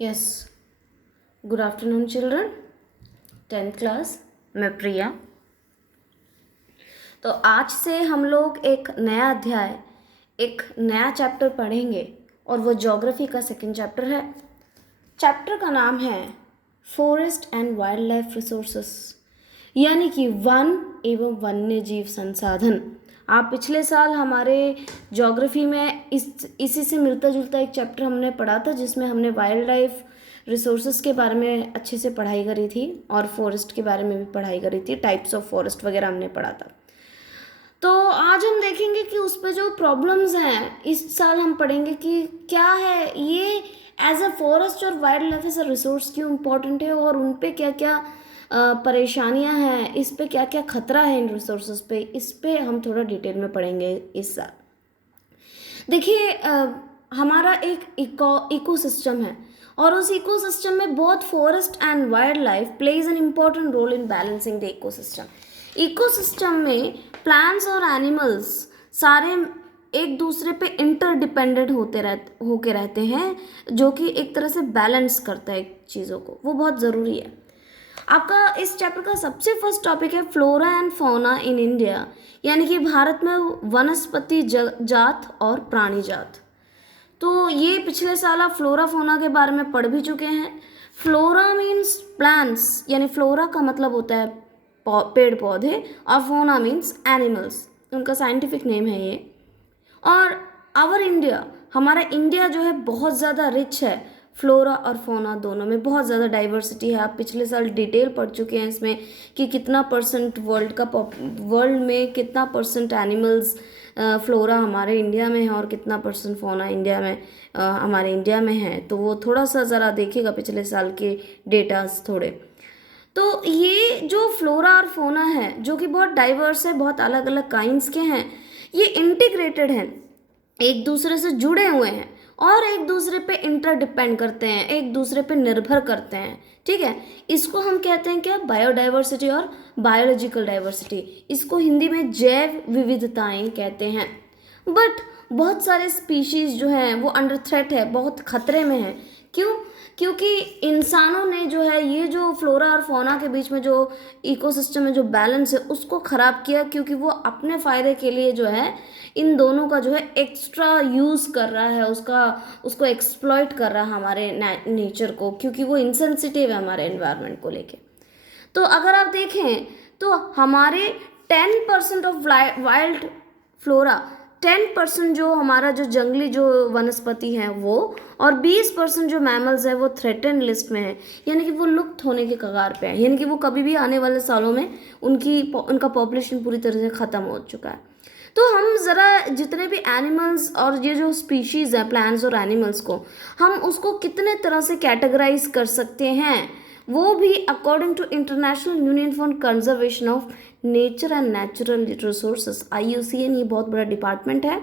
Yes, good afternoon children. 10th class, मैं प्रिया। तो आज से हम लोग एक नया अध्याय, एक नया चैप्टर पढ़ेंगे और वो ज्योग्राफी का सेकंड चैप्टर है। चैप्टर का नाम है forest and wild life resources, यानी कि वन एवं वन्य जीव संसाधन। आप पिछले साल हमारे ज्योग्राफी में इसी से मिलता जुलता एक चैप्टर हमने पढ़ा था, जिसमें हमने वाइल्ड लाइफ रिसोर्सेज के बारे में अच्छे से पढ़ाई करी थी और फॉरेस्ट के बारे में भी पढ़ाई करी थी। टाइप्स ऑफ फॉरेस्ट वगैरह हमने पढ़ा था। तो आज हम देखेंगे कि उस पर जो प्रॉब्लम्स हैं, इस साल हम पढ़ेंगे कि क्या है ये एज अ फॉरेस्ट और wildlife as a resource क्यों इम्पोर्टेंट है और उन पे क्या क्या परेशानियां हैं, इस पे क्या क्या खतरा है इन रिसोर्सेज पे। इस पे हम थोड़ा डिटेल में पढ़ेंगे इस साल। देखिए, हमारा एक इकोसिस्टम है और उस इकोसिस्टम में both forest and wildlife plays an important role in balancing the ecosystem. Ecosystem में प्लांट्स और एनिमल्स सारे एक दूसरे पे इंटरडिपेंडेंट होके रहते हैं, जो कि एक तरह से बैलेंस करता है चीज़ों को। वो बहुत ज़रूरी है। आपका इस चैप्टर का सबसे फर्स्ट टॉपिक है flora and fauna in India, यानी कि भारत में वनस्पति जात और प्राणी जात। तो ये पिछले साल आप फ्लोरा फौना के बारे में पढ़ भी चुके हैं। फ्लोरा मीन्स प्लांट्स, यानी फ्लोरा का मतलब होता है पेड़ पौधे, और फौना मीन्स एनिमल्स, उनका साइंटिफिक नेम है ये। और आवर इंडिया, हमारा इंडिया जो है बहुत ज़्यादा रिच है, फ्लोरा और फौना दोनों में बहुत ज़्यादा डाइवर्सिटी है। आप पिछले साल डिटेल पढ़ चुके हैं इसमें कि कितना परसेंट वर्ल्ड में कितना परसेंट एनिमल्स फ्लोरा हमारे इंडिया में है और कितना परसेंट फौना इंडिया में हमारे इंडिया में है। तो वो थोड़ा सा ज़रा देखिएगा पिछले साल के डेटास थोड़े। तो ये जो फ्लोरा और फौना है, जो कि बहुत डाइवर्स है, बहुत अलग अलग काइंड्स के हैं, ये इंटीग्रेटेड हैं, एक दूसरे से जुड़े हुए हैं और एक दूसरे पे इंटरडिपेंड करते हैं, एक दूसरे पे निर्भर करते हैं। ठीक है, इसको हम कहते हैं क्या, बायोडाइवर्सिटी और बायोलॉजिकल डाइवर्सिटी। इसको हिंदी में जैव विविधताएं कहते हैं। बट बहुत सारे स्पीशीज़ जो हैं वो अंडर थ्रेट है, बहुत खतरे में है। क्यों? क्योंकि इंसानों ने जो है ये जो फ्लोरा और फौना के बीच में जो इकोसिस्टम में जो बैलेंस है उसको ख़राब किया, क्योंकि वो अपने फ़ायदे के लिए जो है इन दोनों का जो है एक्स्ट्रा यूज़ कर रहा है, उसको एक्सप्लॉइट कर रहा है हमारे नेचर को, क्योंकि वो इनसेंसिटिव है हमारे एनवायरनमेंट को लेके। तो अगर आप देखें तो हमारे 10% ऑफ वाइल्ड फ्लोरा, 10% जो हमारा जो जंगली जो वनस्पति है वो, और 20% जो मैमल्स है वो थ्रेटेंड लिस्ट में है, यानी कि वो लुप्त होने के कगार पे है, यानी कि वो कभी भी आने वाले सालों में उनका पॉपुलेशन पूरी तरह से ख़त्म हो चुका है। तो हम ज़रा जितने भी एनिमल्स और ये जो स्पीशीज़ हैं प्लांट्स और एनिमल्स को, हम उसको कितने तरह से कैटेगराइज कर सकते हैं, वो भी according to International Union for Conservation of Nature and Natural Resources, IUCN। ये बहुत बड़ा डिपार्टमेंट है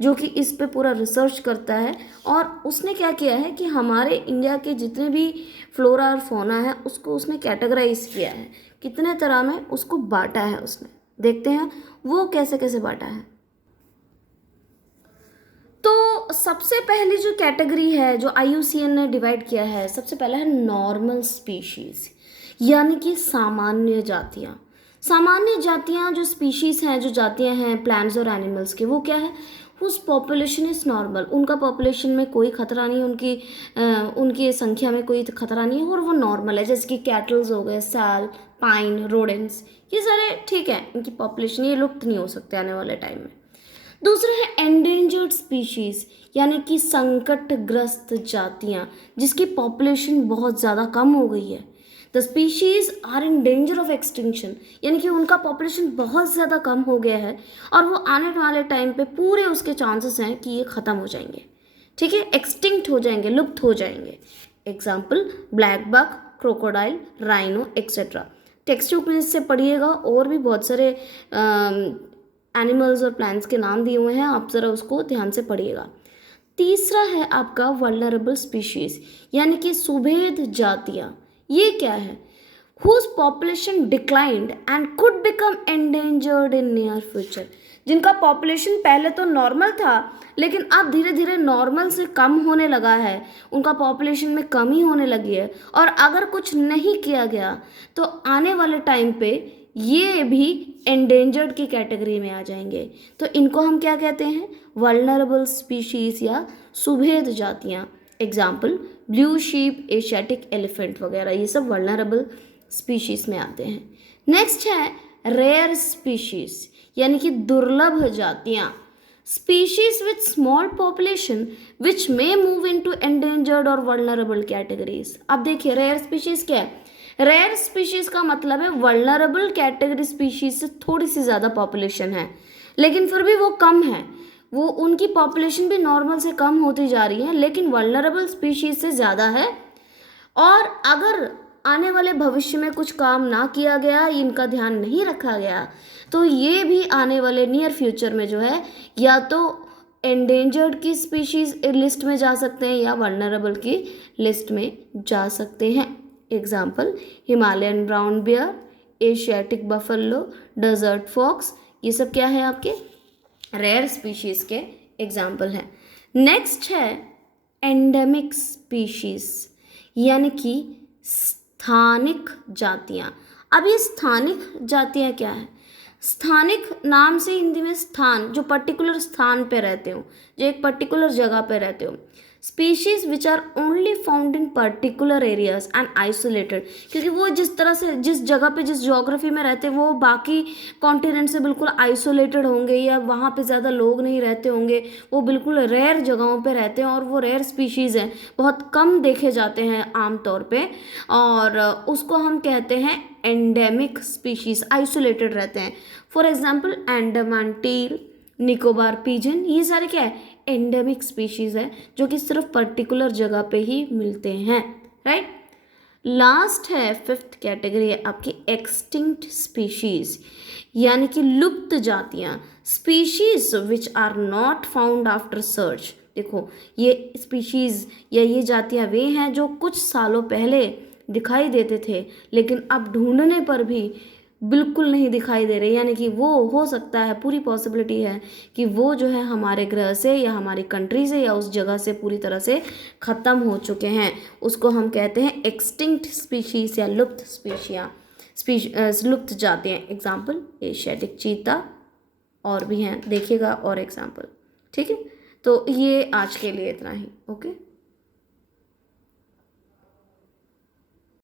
जो कि इस पे पूरा रिसर्च करता है। और उसने क्या किया है कि हमारे इंडिया के जितने भी फ्लोरा और फौना है उसको उसने कैटेगराइज किया है, कितने तरह में उसको बांटा है उसने। देखते हैं वो कैसे कैसे बांटा है। तो सबसे पहली जो कैटेगरी है जो IUCN ने डिवाइड किया है, सबसे पहला है नॉर्मल स्पीशीज़, यानी कि सामान्य जातियाँ। सामान्य जातियाँ जो स्पीशीज़ हैं, जो जातियाँ हैं प्लांट्स और एनिमल्स के, वो क्या है, उस पॉपुलेशन इज़ नॉर्मल, उनका पॉपुलेशन में कोई खतरा नहीं, उनकी संख्या में कोई खतरा नहीं है और वो नॉर्मल है। जैसे कि कैटल्स हो गए, साल, पाइन, रोडेंट्स, ये सारे ठीक है, इनकी पॉपुलेशन ये लुप्त नहीं हो सकते आने वाले टाइम में। दूसरे है एंडेंजर्ड स्पीशीज़, यानी कि संकटग्रस्त जातियाँ जिसकी पॉपुलेशन बहुत ज़्यादा कम हो गई है। The species are in danger of extinction, यानी कि उनका पॉपुलेशन बहुत ज़्यादा कम हो गया है और वो आने वाले टाइम पे पूरे उसके चांसेस हैं कि ये ख़त्म हो जाएंगे। ठीक है, एक्सटिंक्ट हो जाएंगे, लुप्त हो जाएंगे। Example black buck, crocodile, rhino etcetera. Textbook में इससे पढ़िएगा, और भी बहुत सारे एनिमल्स और प्लांट्स के नाम दिए हुए हैं, आप ज़रा उसको ध्यान से पढ़िएगा। तीसरा है आपका वल्नरेबल स्पीशीज़, यानी कि सुभेद जातियाँ। ये क्या है, whose population declined and could become endangered in near future, जिनका पॉपुलेशन पहले तो नॉर्मल था लेकिन अब धीरे धीरे नॉर्मल से कम होने लगा है, उनका पॉपुलेशन में कमी होने लगी है, और अगर कुछ नहीं किया गया तो आने वाले टाइम पे ये भी एंडेंजर्ड की कैटेगरी में आ जाएंगे। तो इनको हम क्या कहते हैं, वल्नरेबल स्पीशीज़ या सुभेद जातियाँ। Example blue sheep, Asiatic elephant वगैरह, ये सब वल्नरेबल स्पीशीज़ में आते हैं। नेक्स्ट है रेयर स्पीशीज़ यानी कि दुर्लभ जातियाँ। Species with small population which may move into endangered और वल्नरेबल कैटेगरीज। अब देखिए रेयर स्पीशीज क्या है, रेयर स्पीशीज का मतलब है वल्नरेबल कैटेगरी स्पीशीज से थोड़ी सी ज़्यादा पॉपुलेशन है लेकिन फिर भी वो कम है, वो उनकी पॉपुलेशन भी नॉर्मल से कम होती जा रही है लेकिन वल्नरेबल स्पीशीज से ज़्यादा है। और अगर आने वाले भविष्य में कुछ काम ना किया गया, इनका ध्यान नहीं रखा गया, तो ये भी आने वाले नियर फ्यूचर में जो है या तो एंडेंजर्ड की स्पीशीज़ लिस्ट में जा सकते हैं या वल्नरेबल की लिस्ट में जा सकते हैं। Example Himalayan brown bear, Asiatic buffalo, desert fox, ये सब क्या है आपके रेयर स्पीशीज़ के एग्जाम्पल हैं। नेक्स्ट है एंडेमिक स्पीशीज़ यानी कि स्थानिक जातियाँ। अब ये स्थानिक जातियाँ क्या है, स्थानिक नाम से हिंदी में स्थान, जो पर्टिकुलर स्थान पे रहते हो, जो एक पर्टिकुलर जगह पे रहते हो। Species which are only found in particular areas and isolated, क्योंकि वो जिस तरह से जिस जगह पे जिस ज्योग्राफी में रहते हैं वो बाकी कॉन्टिनेंट से बिल्कुल आइसोलेटेड होंगे या वहाँ पे ज़्यादा लोग नहीं रहते होंगे, वो बिल्कुल रेयर जगहों पे रहते हैं और वो रेयर स्पीशीज़ हैं, बहुत कम देखे जाते हैं आम तौर पे, और उसको हम कहते हैं एंडेमिक स्पीशीज़, आइसोलेटेड रहते हैं। For example Andaman teal, Nicobar pigeon, ये सारे क्या है एंडेमिक स्पीशीज़ है जो कि सिर्फ पर्टिकुलर जगह पे ही मिलते हैं, राइट। लास्ट है फिफ्थ कैटेगरी है आपकी एक्सटिंक्ट स्पीशीज़ यानी कि लुप्त जातियाँ। Species which are not found after search. देखो ये स्पीशीज़ या ये जातियाँ वे हैं जो कुछ सालों पहले दिखाई देते थे लेकिन अब ढूंढने पर भी बिल्कुल नहीं दिखाई दे रहे, यानी कि वो हो सकता है, पूरी पॉसिबिलिटी है कि वो जो है हमारे ग्रह से या हमारी कंट्री से या उस जगह से पूरी तरह से ख़त्म हो चुके हैं। उसको हम कहते हैं एक्सटिंक्ट स्पीशीज़ या लुप्त स्पीशियाँ, लुप्त जातियाँ। एग्जाम्पल एशियाटिक चीता, और भी हैं देखिएगा और एग्जाम्पल, ठीक है। तो ये आज के लिए इतना ही, ओके।